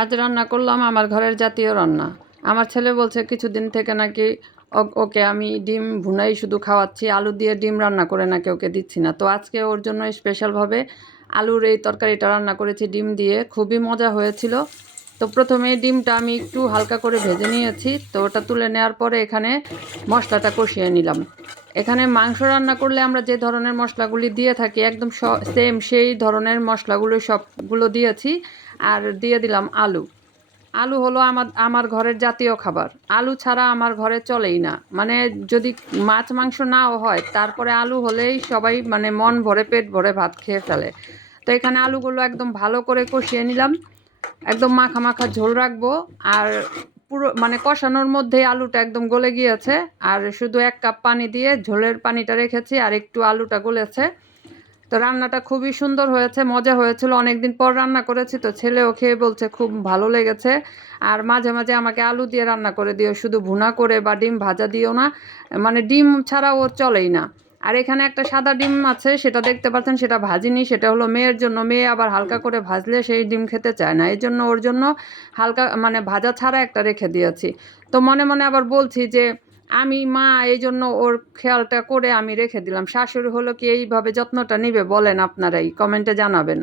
আজ রান্না করলাম আমার ঘরের জাতীয় রান্না। আমার ছেলে বলছে কিছুদিন থেকে নাকি ওকে আমি ডিম ভুনাই শুধু খাওয়াচ্ছি, আলু দিয়ে ডিম রান্না করে নাকি ওকে দিচ্ছি না। তো আজকে ওর জন্য স্পেশালভাবে আলুর এই তরকারিটা রান্না করেছি ডিম দিয়ে, খুবই মজা হয়েছিল। তো প্রথমে ডিমটা আমি একটু হালকা করে ভেজে নিয়েছি, তো ওটা তুলে নেওয়ার পরে এখানে মশলাটা কষিয়ে নিলাম। এখানে মাংস রান্না করলে আমরা যে ধরনের মশলাগুলি দিয়ে থাকি একদম সেম সেই ধরনের মশলাগুলো সবগুলো দিয়েছি। আর দিয়ে দিলাম আলু। আলু হলো আমার ঘরের জাতীয় খাবার। আলু ছাড়া আমার ঘরে চলেই না। মানে যদি মাছ মাংস নাও হয় তারপরে আলু হলেই সবাই মানে মন ভরে পেট ভরে ভাত খেয়ে ফেলে। তো এখানে আলুগুলো একদম ভালো করে কষিয়ে নিলাম। একদম মাখা মাখা ঝোল রাখবো। আর পুরো মানে কষানোর মধ্যেই আলুটা একদম গলে গিয়েছে। আর শুধু ১ কাপ পানি দিয়ে ঝোলের পানিটা রেখেছি, আর একটু আলুটা গলেছে। তো রান্নাটা খুবই সুন্দর হয়েছে, মজা হয়েছিল। অনেকদিন পর রান্না করেছি, তো ছেলেও খেয়ে বলছে খুব ভালো লেগেছে। আর মাঝে মাঝে আমাকে আলু দিয়ে রান্না করে দিও, শুধু ভুনা করে বা ডিম ভাজা দিও না। মানে ডিম ছাড়া ওর চলেই না। আর এখানে একটা সাদা ডিম আছে, সেটা দেখতে পাচ্ছেন, সেটা ভাজিনি। সেটা হলো মেয়ের জন্য। মেয়ে আবার হালকা করে ভাজলে সেই ডিম খেতে চায় না, এই জন্য ওর জন্য হালকা মানে ভাজা ছাড়া একটা রেখে দিয়েছি। তো মনে মনে আবার বলছি যে আমি মা, এই জন্য ওর খেয়ালটা করে আমি রেখে দিলাম। শাশুড়ি হলো কি এইভাবে যত্নটা নিবে বলেন? আপনারাই কমেন্টে জানাবেন।